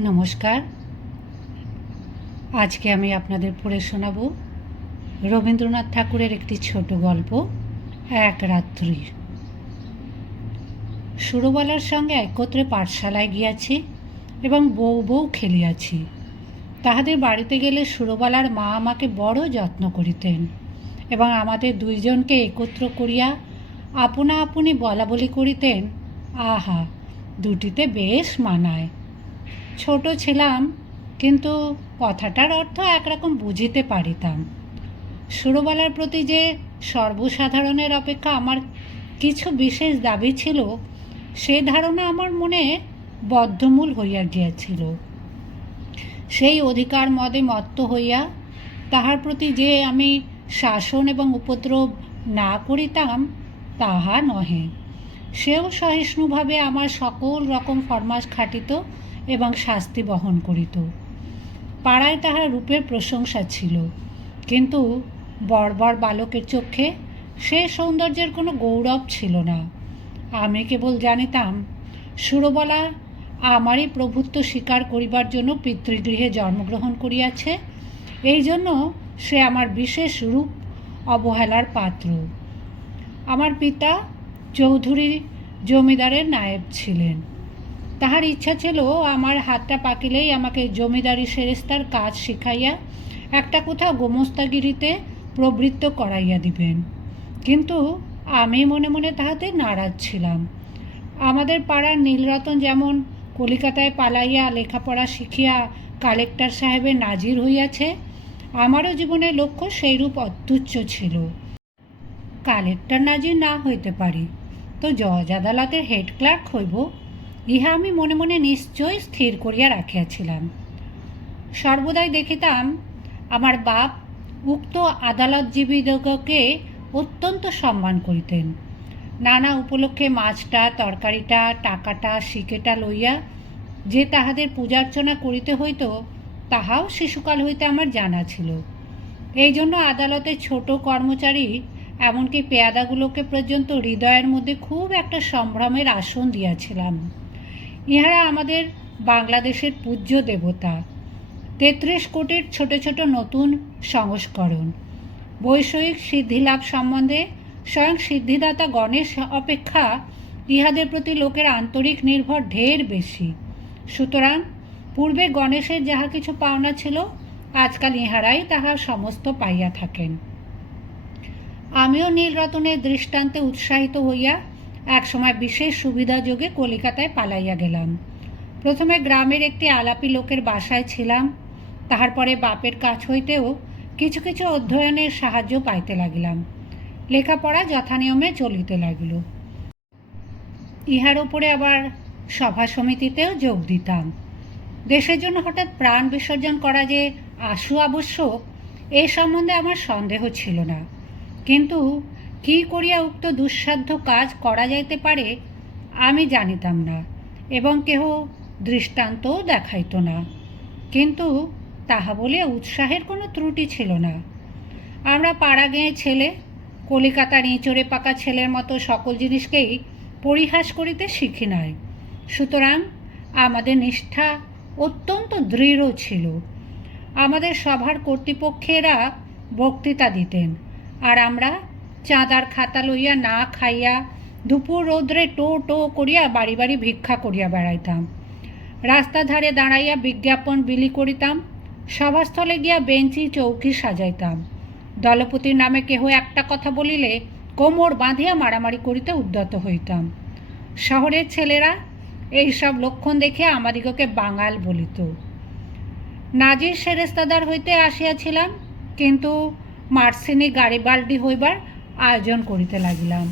নমস্কার। আজকে আমি আপনাদের পড়ে শোনাব রবীন্দ্রনাথ ঠাকুরের একটি ছোট গল্প, এক রাত্রির। সুরবালার সঙ্গে একত্রে পাঠশালায় গিয়াছি এবং বউ বউ খেলিয়াছি। তাহাদের বাড়িতে গেলে সুরবালার মা আমাকে বড় যত্ন করিতেন এবং আমাদের দুইজনকে একত্র করিয়া আপনা আপনি বলা বলি করিতেন। আহা, দুটিতে বেশ মানায়। ছোট ছিলাম, কিন্তু কথাটার অর্থ একরকম বুঝিতে পারিতাম। সুরবালার প্রতি যে সর্বসাধারণের অপেক্ষা আমার কিছু বিশেষ দাবি ছিল, সে ধারণা আমার মনে বদ্ধমূল হইয়া গিয়াছিল। সেই অধিকার মদে মত্ত হইয়া তাহার প্রতি যে আমি শাসন এবং উপদ্রব না করিতাম তাহা নহে। সেও সহিষ্ণুভাবে আমার সকল রকম ফরমাস খাটিত এবং শাস্তি বহন করিত। পাড়ায় তাহার রূপের প্রশংসা ছিল, কিন্তু বর্বর বালকের চক্ষে সে সৌন্দর্যের কোনো গৌরব ছিল না। আমি কেবল জানিতাম সুরবালা আমারই প্রভুত্ব স্বীকার করিবার জন্য পিতৃগৃহে জন্মগ্রহণ করিয়াছে, এই জন্য সে আমার বিশেষ রূপ অবহেলার পাত্র। আমার পিতা চৌধুরী জমিদারের নায়েব ছিলেন। তাহার ইচ্ছা ছিল আমার হাতটা পাকিলেই আমাকে জমিদারি সেরেস্তার কাজ শিখাইয়া একটা কোথাও গোমস্তাগিরিতে প্রবৃত্ত করাইয়া দিবেন, কিন্তু আমি মনে মনে তাহাতে নারাজ ছিলাম। আমাদের পাড়ার নীলরতন যেমন কলিকাতায় পালাইয়া লেখাপড়া শিখিয়া কালেক্টর সাহেবের নাজির হইয়াছে, আমারও জীবনের লক্ষ্য সেইরূপ অতুচ্ছ ছিল। কালেক্টর নাজির না হইতে পারি তো জজ আদালতের হেড ক্লার্ক হইব, ইহা আমি মনে মনে নিশ্চয় স্থির করিয়া রাখিয়াছিলাম। সর্বদাই দেখিতাম আমার বাপ উক্ত আদালতজীবীদিগকে অত্যন্ত সম্মান করিতেন। নানা উপলক্ষে মাছটা, তরকারিটা, টাকাটা, শিকেটা লইয়া যে তাহাদের পূজার্চনা করিতে হইত, তাহাও শিশুকাল হইতে আমার জানা ছিল। এই জন্য আদালতের ছোট কর্মচারী, এমনকি পেয়াদাগুলোকে পর্যন্ত হৃদয়ের মধ্যে খুব একটা সম্ভ্রমের আসন দিয়াছিলাম। ইহারা আমাদের বাংলাদেশের পূজ্য দেবতা। ৩৩ কোটির ছোট ছোট নতুন সংস্করণ। বৈষয়িক সিদ্ধিলাভ সম্বন্ধে স্বয়ং সিদ্ধিদাতা গণেশ অপেক্ষা ইহাদের প্রতি লোকের আন্তরিক নির্ভর ঢের বেশি। সুতরাং পূর্বে গণেশের যাহা কিছু পাওনা ছিল, আজকাল ইহারাই তাহা সমস্ত পাইয়া থাকেন। আমিও নীলরতনের দৃষ্টান্তে উৎসাহিত হইয়া একসময় বিশেষ সুবিধাযোগে কলিকাতায় পালাইয়া গেলাম। প্রথমে গ্রামের একটি আলাপি লোকের বাসায় ছিলাম, তাহার পরে বাপের কাছ হইতেও কিছু কিছু অধ্যয়নের সাহায্য পাইতে লাগিলাম। লেখাপড়া যথানিয়মে চলিতে লাগিল। ইহার ওপরে আবার সভা সমিতিতেও যোগ দিতাম। দেশের জন্য হঠাৎ প্রাণ বিসর্জন করা যে আশু আবশ্যক, এ সম্বন্ধে আমার সন্দেহ ছিল না, কিন্তু কি করিয়া উক্ত দুঃসাধ্য কাজ করা যাইতে পারে আমি জানিতাম না, এবং কেহ দৃষ্টান্তও দেখাইত না। কিন্তু তাহা বলে উৎসাহের কোনো ত্রুটি ছিল না। আমরা পাড়া গেঁয়ে ছেলে, কলিকাতার ইঁচড়ে পাকা ছেলের মতো সকল জিনিসকেই পরিহাস করিতে শিখি নাই। সুতরাং আমাদের নিষ্ঠা অত্যন্ত দৃঢ় ছিল। আমাদের সভার কর্তৃপক্ষেরা বক্তৃতা দিতেন, আর আমরা চাঁদার খাতা লইয়া না খাইয়া দুপুর রৌদ্রে টো টো করিয়া বাড়ি বাড়ি ভিক্ষা করিয়া বেড়াইতাম। রাস্তা ধারে দাঁড়াইয়া বিজ্ঞাপন বিলি করিতাম। সভাস্থলে গিয়া বেঞ্চি চৌকি সাজাইতাম। দলপতির নামে কেহ একটা কথা বলিলে কোমর বাঁধিয়া মারামারি করিতে উদ্যত হইতাম। শহরের ছেলেরা এই সব লক্ষণ দেখে আমাদিগকে বাঙাল বলিত। নাজির সেরেস্তাদার হইতে আসিয়াছিলাম, কিন্তু মার্সিনি গাড়িবাল্ডি হইবার আয়োজন করিতে লাগিলাম।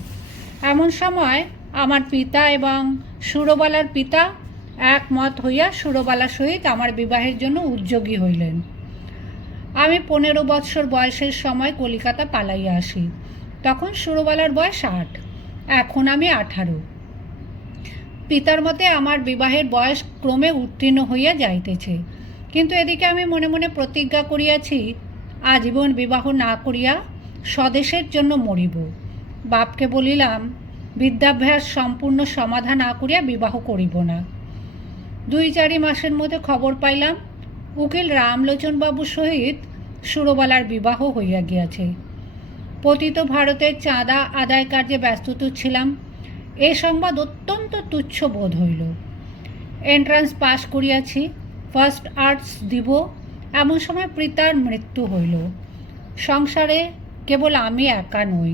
এমন সময় আমার পিতা এবং সুরবালার পিতা একমত হইয়া সুরবালার সহিত আমার বিবাহের জন্য উদ্যোগী হইলেন। আমি 15 বৎসর বয়সের সময় কলিকাতা পালাইয়া আসি। তখন সুরবালার বয়স 8, এখন আমি 18। পিতার মতে আমার বিবাহের বয়স ক্রমে উত্তীর্ণ হইয়া যাইতেছে, কিন্তু এদিকে আমি মনে মনে প্রতিজ্ঞা করিয়াছি আজীবন বিবাহ না করিয়া স্বদেশের জন্য মরিব। বাপকে বলিলাম বিদ্যাভ্যাস সম্পূর্ণ সমাধা না করিয়া বিবাহ করিব না। 2-4 মাসের মধ্যে খবর পাইলাম উকিল রামলোচনবাবুর সহিত সুরবালার বিবাহ হইয়া গিয়াছে। পতিত ভারতের চাঁদা আদায় কার্যে ব্যস্ত ছিলাম। এ সংবাদ অত্যন্ত তুচ্ছ বোধ হইল। এন্ট্রান্স পাশ করিয়াছি, ফার্স্ট আর্টস দিব, এমন সময় পিতার মৃত্যু হইল। সংসারে কেবল আমি একা নই,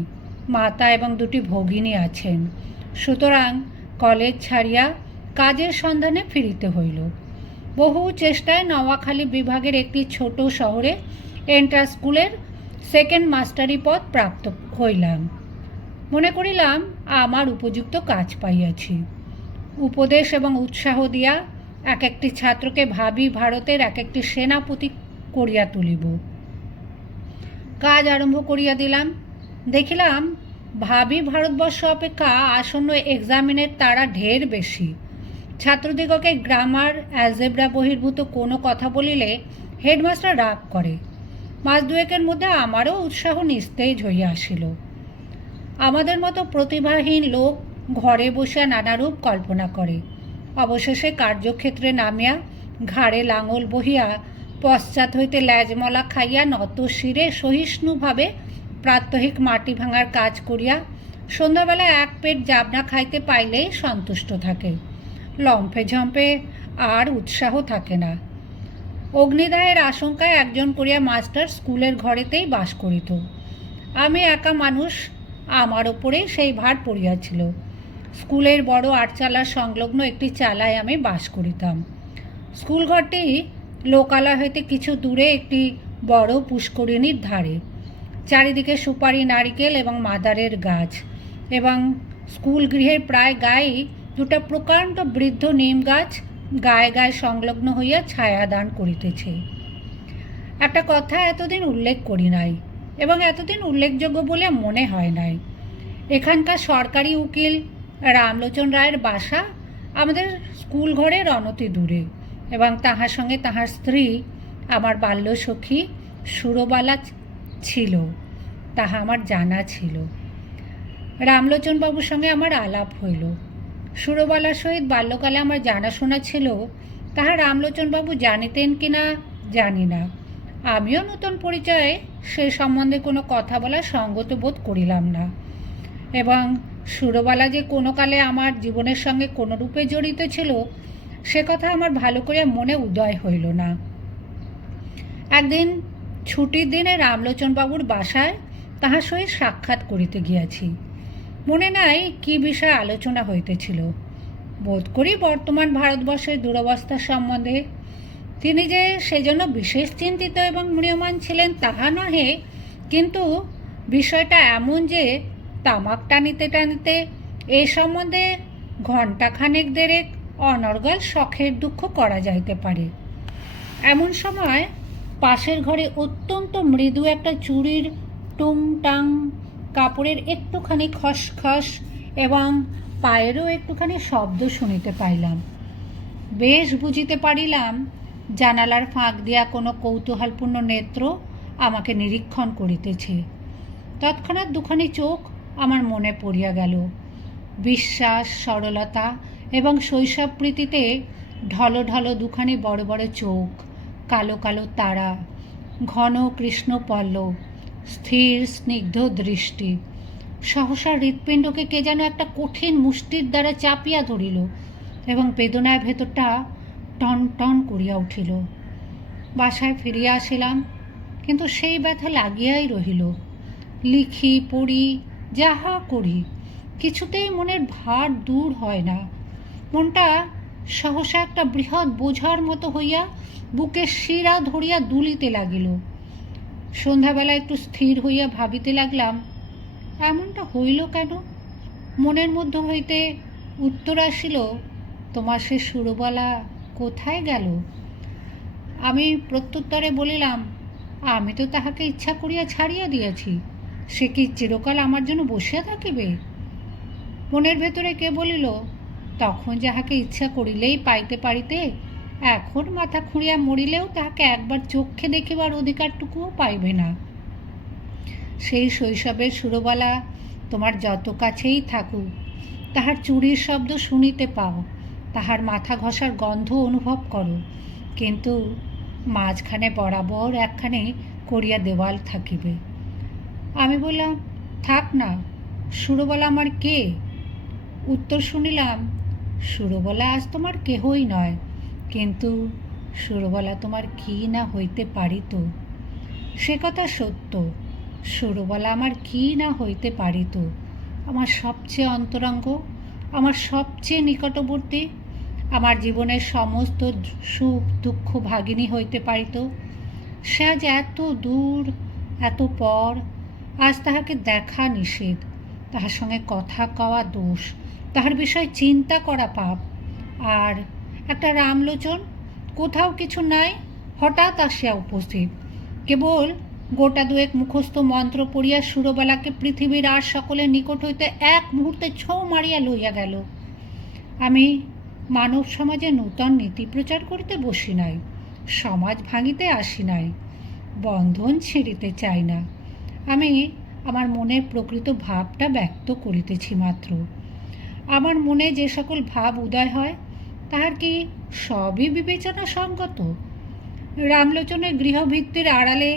মাতা এবং 2টি ভগিনী আছেন। সুতরাং কলেজ ছাড়িয়া কাজের সন্ধানে ফিরিতে হইল। বহু চেষ্টায় নোয়াখালী বিভাগের একটি ছোট শহরে এন্ট্রান্স স্কুলের 2nd মাস্টারি পদ প্রাপ্ত হইলাম। মনে করিলাম আমার উপযুক্ত কাজ পাইয়াছি। উপদেশ এবং উৎসাহ দিয়া এক একটি ছাত্রকে ভাবি ভারতের এক একটি সেনাপতি করিয়া তুলিব। কাজ আরম্ভ করিয়া দিলাম। দেখিলাম ভাবি ভারতবর্ষ অপেক্ষা আসন্ন এক্সামিনের তাড়া ঢের বেশি। ছাত্রদিগকে গ্রামার, অ্যালজেব্রা বহির্ভূত কোনো কথা বলিলে হেডমাস্টার রাগ করে। মাস 2-এর মধ্যে আমারও উৎসাহ নিস্তেজ হইয়া আসিল। আমাদের মতো প্রতিভাহীন লোক ঘরে বসিয়া নানারূপ কল্পনা করে, অবশেষে কার্যক্ষেত্রে নামিয়া ঘাড়ে লাঙল বহিয়া পশ্চাৎ হইতে ল্যাজমলা খাইয়া নত শিরে সহিষ্ণুভাবে প্রাত্যহিক মাটি ভাঙার কাজ করিয়া সন্ধ্যাবেলা 1 পেট জাবনা খাইতে পাইলেই সন্তুষ্ট থাকে। লম্ফে ঝম্পে আর উৎসাহ থাকে না। অগ্নিদাহের আশঙ্কায় একজন করিয়া মাস্টার স্কুলের ঘরেতেই বাস করিত। আমি একা মানুষ, আমার ওপরেই সেই ভার পড়িয়াছিল। স্কুলের বড় আটচালার সংলগ্ন একটি চালায় আমি বাস করিতাম। স্কুলঘরটি লোকালয় হইতে কিছু দূরে একটি বড় পুষ্করিণীর ধারে। চারিদিকে সুপারি, নারিকেল এবং মাদারের গাছ, এবং স্কুল গৃহের প্রায় গায়েই 2টা প্রকাণ্ড বৃদ্ধ নিম গাছ গায়ে গায়ে সংলগ্ন হইয়া ছায়া দান করিতেছে। একটা কথা এতদিন উল্লেখ করি নাই, এবং এতদিন উল্লেখযোগ্য বলে মনে হয় নাই। এখানকার সরকারি উকিল রামলোচন রায়ের বাসা আমাদের স্কুল ঘরের অনতি দূরে, এবং তাহার সঙ্গে তাহার স্ত্রী আমার বাল্যসখী সুরবালা ছিল, তাহা আমার জানা ছিল। রামলোচনবাবুর সঙ্গে আমার আলাপ হইল। সুরবালার সহিত বাল্যকালে আমার জানাশোনা ছিল, তাহা রামলোচনবাবু জানিতেন কি না জানি না। আমিও নূতন পরিচয়ে সে সম্বন্ধে কোনো কথা বলা সঙ্গত বোধ করিলাম না, এবং সুরবালা যে কোনো কালে আমার জীবনের সঙ্গে কোনো রূপে জড়িত ছিল সে কথা আমার ভালো করে মনে উদয় হইল না। একদিন ছুটির দিনে রামলোচনবাবুর বাসায় তাহার সহিত সাক্ষাৎ করিতে গিয়াছি। মনে নাই কি বিষয়ে আলোচনা হইতেছিল। বোধ করি বর্তমান ভারতবর্ষের দুরবস্থা সম্বন্ধে। তিনি যে সেজন্য বিশেষ চিন্তিত এবং ম্রিয়মাণ ছিলেন তাহা নহে, কিন্তু বিষয়টা এমন যে তামাক টানিতে টানিতে এ সম্বন্ধে ঘণ্টাখানেক দেরেক অনর্গল শখের দুঃখ করা যাইতে পারে। এমন সময় পাশের ঘরে অত্যন্ত মৃদু একটা চুড়ির টুংটাং, কাপড়ের একটুখানি খসখস এবং পায়েরও একটুখানি শব্দ শুনিতে পাইলাম। বেশ বুঝিতে পারিলাম জানালার ফাঁক দিয়া কোনো কৌতূহলপূর্ণ নেত্র আমাকে নিরীক্ষণ করিতেছে। তৎক্ষণাৎ 2খানি চোখ আমার মনে পড়িয়া গেল। বিশ্বাস, সরলতা এবং শৈশব প্রীতিতে ঢলো ঢলো 2খানি বড় বড় চোখ, কালো কালো তারা, ঘন কৃষ্ণ পল্লব, স্থির স্নিগ্ধ দৃষ্টি। সহসা হৃৎপিণ্ডকে কে যেন একটা কঠিন মুষ্টির দ্বারা চাপিয়া ধরিল, এবং বেদনায় ভেতরটা টন টন করিয়া উঠিল। বাসায় ফিরিয়া আসিলাম, কিন্তু সেই ব্যথা লাগিয়াই রহিল। লিখি, পড়ি, যাহা করি, কিছুতেই মনের ভার দূর হয় না। মনটা সহসা একটা বৃহৎ বোঝার মতো হইয়া বুকের শিরা ধরিয়া দুলিতে লাগিল। সন্ধ্যাবেলা একটু স্থির হইয়া ভাবিতে লাগলাম, এমনটা হইল কেন? মনের মধ্যে হইতে উত্তর আসিল, তোমার সে সুরবালা কোথায় গেল? আমি প্রত্যুত্তরে বলিলাম, আমি তো তাহাকে ইচ্ছা করিয়া ছাড়িয়া দিয়াছি, সে কি চিরকাল আমার জন্য বসিয়া থাকিবে? মনের ভেতরে কে বলিল, তখন যাহাকে ইচ্ছা করিলেই পাইতে পারিতে, এখন মাথা খুঁড়িয়া মরিলেও তাহাকে একবার চক্ষে দেখিবার অধিকারটুকুও পাইবে না। সেই শৈশবের সুরবালা তোমার যত কাছেই থাকুক, তাহার চুড়ির শব্দ শুনিতে পাও, তাহার মাথা ঘষার গন্ধ অনুভব করো, কিন্তু মাঝখানে বরাবর একখানে করিয়া দেওয়াল থাকিবে। আমি বললাম, থাক না, সুরবালা আমার কে? উত্তর শুনিলাম, সুরবালা আজ তোমার কেহই নয়, কিন্তু সুরবালা তোমার কি না হইতে পারিত। সে কথা সত্য, সুরবালা আমার কি না হইতে পারিত। আমার সবচেয়ে অন্তরঙ্গ, আমার সবচেয়ে নিকটবর্তী, আমার জীবনের সমস্ত সুখ দুঃখ ভাগিনী হইতে পারিত। সে আজ এত দূর, এত পর, আজ তাহাকে দেখা নিষেধ, তাহার সঙ্গে কথা কওয়া দোষ, তাহার বিষয়ে চিন্তা করা পাপ। আর একটা রামলোচন, কোথাও কিছু নাই, হঠাৎ আসিয়া উপস্থিত, কেবল গোটা দুয়েক মুখস্থ মন্ত্র পড়িয়া সুরবালাকে পৃথিবীর আর সকলের নিকট হইতে এক মুহূর্তে ছোঁ মারিয়া লইয়া গেল। আমি মানব সমাজে নূতন নীতি প্রচার করিতে বসি নাই, সমাজ ভাঙিতে আসি নাই, বন্ধন ছিঁড়িতে চাই না। আমি আমার মনের প্রকৃত ভাবটা ব্যক্ত করিতেছি মাত্র। আমার মনে যে সকল ভাব উদয় হয়, তাহার কি সবই বিবেচনা সঙ্গত? রামলোচনের গৃহভিত্তির আড়ালে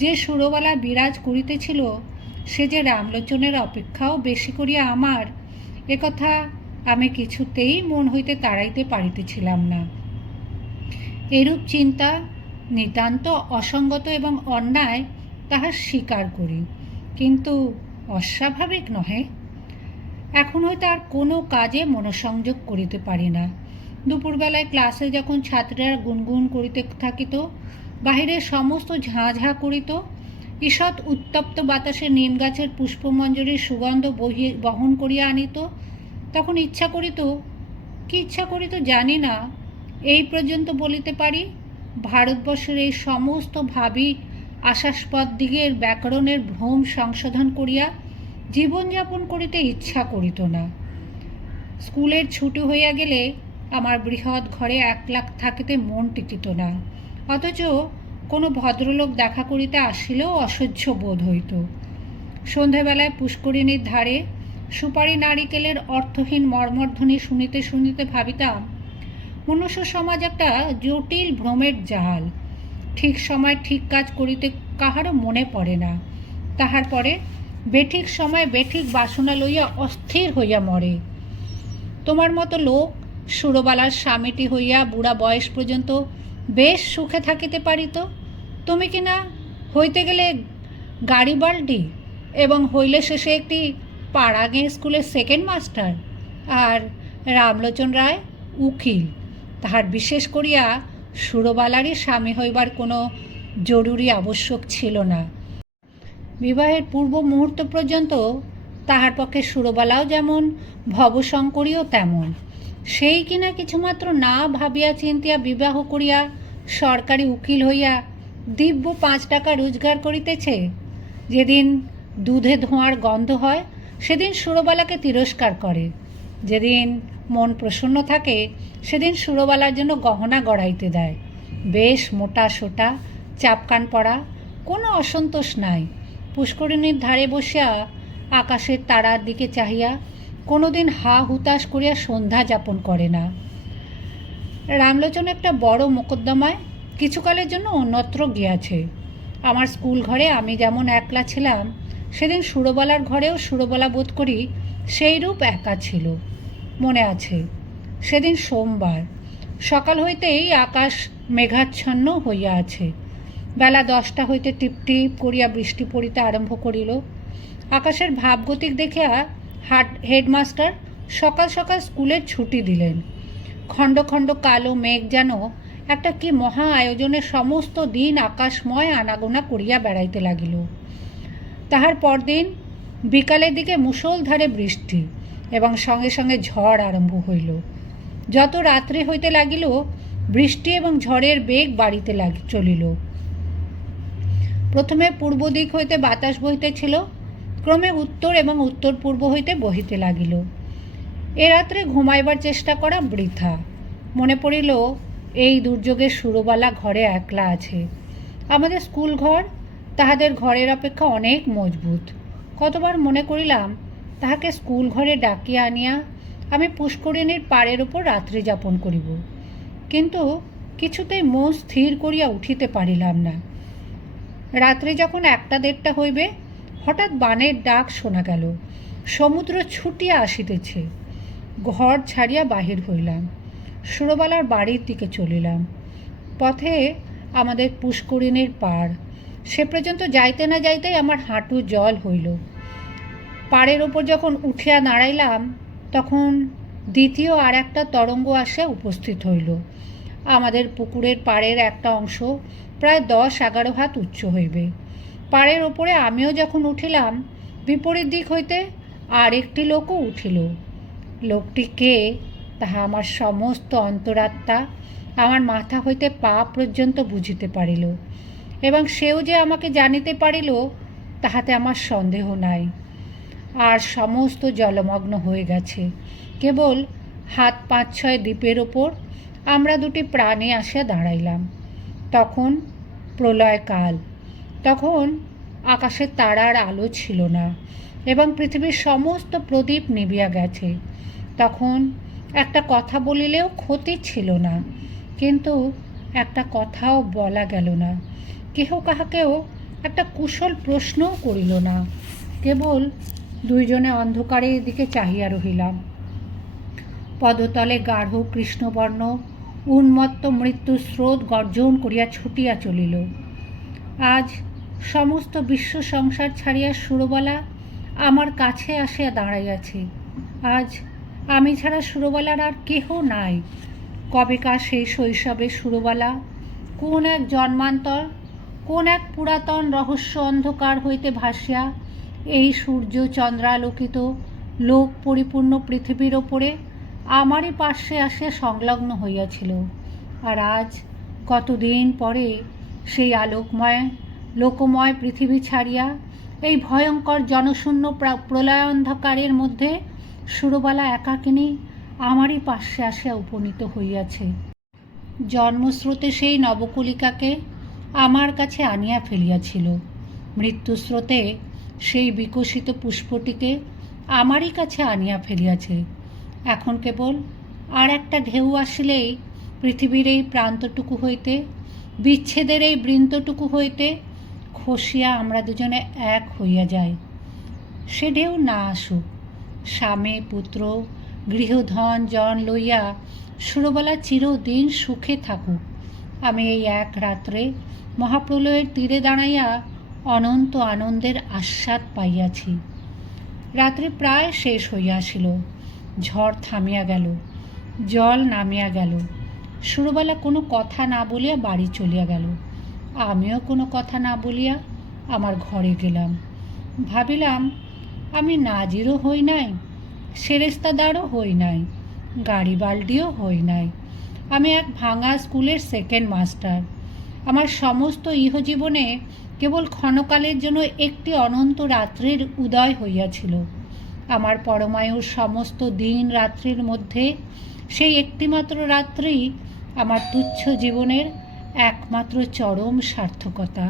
যে সুরবালা বিরাজ করিতেছিল, সে যে রামলোচনের অপেক্ষাও বেশি করিয়া আমার, একথা আমি কিছুতেই মন হইতে তাড়াইতে পারিতেছিলাম না। এরূপ চিন্তা নিতান্ত অসঙ্গত এবং অন্যায়, তাহা স্বীকার করি, কিন্তু অস্বাভাবিক নহে। এখন হয়তো আর কোনো কাজে মনোসংযোগ করিতে পারি না। দুপুরবেলায় ক্লাসে যখন ছাত্রীরা গুনগুন করিতে থাকিত, বাহিরে সমস্ত ঝাঁ ঝাঁ করিত, ঈষৎ উত্তপ্ত বাতাসে নিম গাছের পুষ্পমঞ্জরির সুগন্ধ বহন করিয়া আনিত, তখন ইচ্ছা করিত, কি ইচ্ছা করিত জানি না, এই পর্যন্ত বলিতে পারি, ভারতবর্ষের এই সমস্ত ভাবী আশাস্পদ দিগের ব্যাকরণের ভ্রম সংশোধন করিয়া জীবনযাপন করিতে ইচ্ছা করিত না। স্কুলের ছুটি হইয়া গেলে আমার বৃহৎ ঘরে একলা থাকিতে মন টিকিত না, অথচ কোনো ভদ্রলোক দেখা করিতে আসিলেও অসহ্য বোধ হইত। সন্ধেবেলায় পুষ্করিণীর ধারে সুপারি নারিকেলের অর্থহীন মর্মধ্বনি শুনিতে শুনিতে ভাবিতাম, মনুষ্য সমাজ একটা জটিল ভ্রমের জাল। ঠিক সময় ঠিক কাজ করিতে কাহারও মনে পড়ে না, তাহার পরে বেঠিক সময় বেঠিক বাসনা লইয়া অস্থির হইয়া মরে। তোমার মতো লোক সুরবালার স্বামীটি হইয়া বুড়া বয়স পর্যন্ত বেশ সুখে থাকিতে পারিত। তুমি কিনা হইতে গেলে গাড়ি বাল্টি, এবং হইলে শেষে একটি পাড়াগে স্কুলের সেকেন্ড মাস্টার, আর রামলোচন রায় উকিল। তাহার বিশেষ করিয়া সুরবালারই স্বামী হইবার কোনো জরুরি আবশ্যক ছিল না। বিবাহের পূর্ব মুহূর্ত পর্যন্ত তাহার পক্ষে সুরবালাও যেমন, ভবশঙ্করীও তেমন। সেই কিনা কিছুমাত্র না ভাবিয়া চিন্তিয়া বিবাহ করিয়া সরকারি উকিল হইয়া দিব্য 5 টাকা রোজগার করিতেছে। যেদিন দুধে ধোঁয়ার গন্ধ হয়, সেদিন সুরবালাকে তিরস্কার করে। যেদিন মন প্রসন্ন থাকে, সেদিন সুরবালার জন্য গহনা গড়াইতে দেয়। বেশ মোটা সোটা, চাপকান পরা, কোনো অসন্তোষ নাই। পুষ্করিণীর ধারে বসিয়া আকাশের তারার দিকে চাহিয়া কোনোদিন হা হুতাশ করিয়া সন্ধ্যা যাপন করে না। রামলোচন একটা বড় মোকদ্দমায় কিছুকালের জন্য অন্যত্র গিয়াছে। আমার স্কুল ঘরে আমি যেমন একলা ছিলাম, সেদিন সুরবালার ঘরেও সুরবালা বোধ করি সেইরূপ একা ছিল। মনে আছে, সেদিন সোমবার, সকাল হইতেই আকাশ মেঘাচ্ছন্ন হইয়া আছে। বেলা 10টা হইতে টিপটিপ করিয়া বৃষ্টি পড়িতে আরম্ভ করিল। আকাশের ভাবগতিক দেখিয়া হেডমাস্টার সকাল সকাল স্কুলের ছুটি দিলেন। খণ্ড খণ্ড কালো মেঘ যেন একটা কি মহা আয়োজনে সমস্ত দিন আকাশময় আনাগোনা করিয়া বেড়াইতে লাগিল। তাহার পরদিন বিকালের দিকে মুষলধারে বৃষ্টি এবং সঙ্গে সঙ্গে ঝড় আরম্ভ হইল। যত রাত্রি হইতে লাগিল, বৃষ্টি এবং ঝড়ের বেগ বাড়িতে চলিল। প্রথমে পূর্ব দিক হইতে বাতাস বহিতেছিল, ক্রমে উত্তর এবং উত্তর পূর্ব হইতে বহিতে লাগিল। এ রাত্রে ঘুমাইবার চেষ্টা করা বৃথা। মনে পড়িল, এই দুর্যোগে সুরবালা ঘরে একলা আছে। আমাদের স্কুল ঘর তাহাদের ঘরের অপেক্ষা অনেক মজবুত। কতবার মনে করিলাম, তাহাকে স্কুল ঘরে ডাকিয়া আনিয়া আমি পুষ্করিণীর পাড়ের ওপর রাত্রি যাপন করিব। কিন্তু কিছুতেই মন স্থির করিয়া উঠিতে পারিলাম না। রাত্রি যখন 1-1:30 হইবে, হঠাৎ বানের ডাক শোনা গেল। সমুদ্র ছুটিয়া আসিতেছে। ঘর ছাড়িয়া বাহির হইলাম। সুরবালার বাড়ির দিকে চলিলাম। পথে আমাদের পুষ্করিণীর পাড়। সে পর্যন্ত যাইতে না যাইতেই আমার হাঁটু জল হইল। পাড়ের ওপর যখন উঠিয়া দাঁড়াইলাম, তখন দ্বিতীয় আর একটা তরঙ্গ আসিয়া উপস্থিত হইল। আমাদের পুকুরের পাড়ের একটা অংশ প্রায় 10-11 হাত উচ্চ হইবে। পাড়ের ওপরে আমিও যখন উঠিলাম, বিপরীত দিক হইতে আর একটি লোকও উঠিল। লোকটি কে তাহা আমার সমস্ত অন্তরাত্মা আমার মাথা হইতে পা পর্যন্ত বুঝিতে পারিল, এবং সেও যে আমাকে জানিতে পারিল তাহাতে আমার সন্দেহ নাই। আর সমস্ত জলমগ্ন হয়ে গেছে। কেবল হাত 5-6 দ্বীপের ওপর আমরা দুটি প্রাণী আসিয়া দাঁড়াইলাম। তখন প্রলয়কাল। তখন আকাশের তারার আলো ছিল না, এবং পৃথিবীর সমস্ত প্রদীপ নিভিয়া গেছে। তখন একটা কথা বলিলেও ক্ষতি ছিল না, কিন্তু একটা কথাও বলা গেল না। কেহ কাহাকেও একটা কুশল প্রশ্নও করিল না। কেবল দুইজনে অন্ধকারের দিকে চাহিয়া রহিলাম। পদতলে গাঢ় কৃষ্ণবর্ণ উন্মত্ত মৃত্যুর স্রোত গর্জন করিয়া ছুটিয়া চলিল। আজ সমস্ত বিশ্ব সংসার ছাড়িয়া সুরবালা আমার কাছে আসিয়া দাঁড়াইয়াছে। আজ আমি ছাড়া সুরবালার আর কেহ নাই। কবেকার সেই শৈশবে সুরবালা কোন এক জন্মান্তর, কোন এক পুরাতন রহস্য অন্ধকার হইতে ভাসিয়া এই সূর্য চন্দ্রালোকিত লোক পরিপূর্ণ পৃথিবীর ওপরে আমারই পার্শ্বে আসিয়া সংলগ্ন হইয়াছিল। আর আজ কতদিন পরে সেই আলোকময় লোকময় পৃথিবী ছাড়িয়া এই ভয়ঙ্কর জনশূন্য প্রলয়ান্ধকারের মধ্যে সুরবালা একাকিনী আমারই পার্শ্বে আসিয়া উপনীত হইয়াছে। জন্মস্রোতে সেই নবকলিকাকে আমার কাছে আনিয়া ফেলিয়াছিল। মৃত্যুস্রোতে সেই বিকশিত পুষ্পটিকে আমারই কাছে আনিয়া ফেলিয়াছে। এখন কেবল আর একটা ঢেউ আসিলেই পৃথিবীর এই প্রান্তটুকু হইতে, বিচ্ছেদের এই বৃন্তটুকু হইতে খসিয়া আমরা দুজনে এক হইয়া যাই। সে ঢেউ না আসুক। স্বামী পুত্র গৃহধন জন লইয়া সুরবালা চিরদিন সুখে থাকুক। আমি এই এক রাত্রে মহাপ্রলয়ের তীরে দাঁড়াইয়া অনন্ত আনন্দের আস্বাদ পাইয়াছি। রাত্রি প্রায় শেষ হইয়া আসিল। ঝড় থামিয়া গেল, জল নামিয়া গেল। সুরবালা কোনো কথা না বলিয়া বাড়ি চলিয়া গেল। আমিও কোনো কথা না বলিয়া আমার ঘরে গেলাম। ভাবিলাম, আমি নাজিরও হই নাই, সেরেস্তাদারও হই নাই, গাড়ি বাল্ডিও হই নাই। আমি এক ভাঙা স্কুলের সেকেন্ড মাস্টার। আমার সমস্ত ইহজীবনে কেবল ক্ষণকালের জন্য একটি অনন্ত রাত্রির উদয় হইয়াছিল। আমার পরমায়ুর সমস্ত দিন রাত্রির মধ্যে সেই একটিমাত্র রাত্রি আমার তুচ্ছ জীবনের একমাত্র চরম সার্থকতা।